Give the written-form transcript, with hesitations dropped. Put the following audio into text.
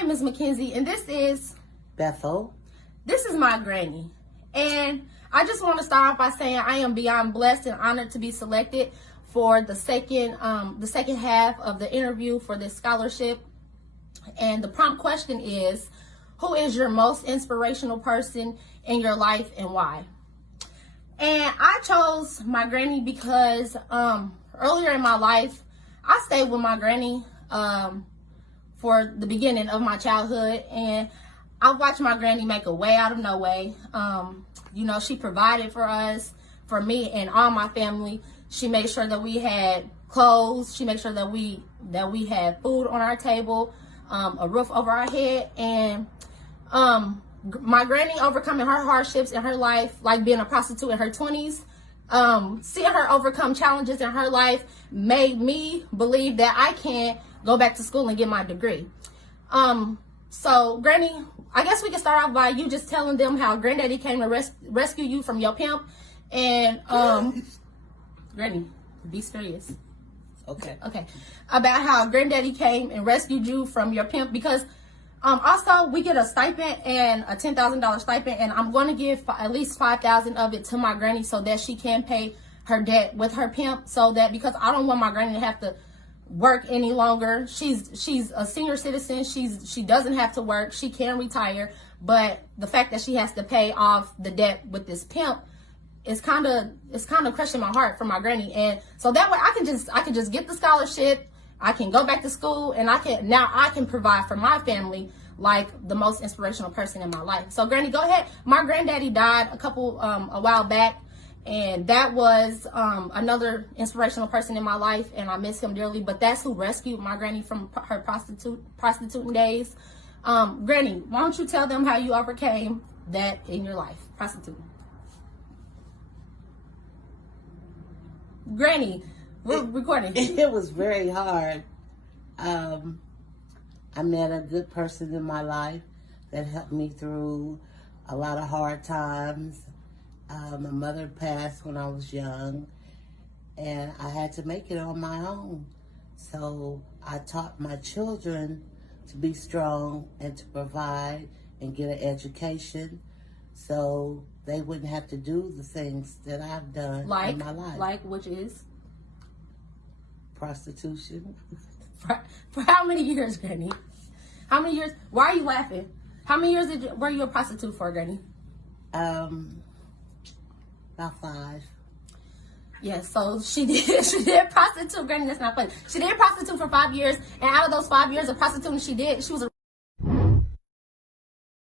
name is Mackenzie, and this is Bethel. This is my granny. And I just want to start off by saying I am beyond blessed and honored to be selected for the second half of the interview for this scholarship. And the prompt question is, who is your most inspirational person in your life and why? And I chose my granny because earlier in my life, I stayed with my granny for the beginning of my childhood, and I watched my granny make a way out of no way. You know, she provided for us, for me and all my family. She made sure that we had clothes. She made sure that we had food on our table, a roof over our head. And my granny overcoming her hardships in her life, like being a prostitute in her 20s, seeing her overcome challenges in her life made me believe that I can go back to school and get my degree. So Granny, I guess we can start off by you just telling them how Granddaddy came to rescue you from your pimp. And Granny, be serious. Okay. About how Granddaddy came and rescued you from your pimp, because also we get a stipend, and a $10,000 stipend, and I'm going to give at least $5,000 of it to my granny so that she can pay her debt with her pimp, so that, because I don't want my granny to have to work any longer. She's a senior citizen. She doesn't have to work. She can retire, but the fact that she has to pay off the debt with this pimp is kind of crushing my heart for my granny. And so that way I can just get the scholarship. I can go back to school, and I can provide for my family like the most inspirational person in my life. So Granny, go ahead. My granddaddy died a while back, and that was another inspirational person in my life, and I miss him dearly. But that's who rescued my granny from her prostituting days. Granny, why don't you tell them how you overcame that in your life, prostituting? Granny, we're recording. It was very hard. I met a good person in my life that helped me through a lot of hard times. My mother passed when I was young, and I had to make it on my own. So I taught my children to be strong and to provide and get an education, so they wouldn't have to do the things that I've done in my life. Like, which is? Prostitution. For how many years, Granny? How many years? Why are you laughing? How many years were you a prostitute for, Granny? About 5. Yes, so she did prostitute, Granny. That's not funny. She did prostitute for 5 years, and out of those 5 years of prostituting she was a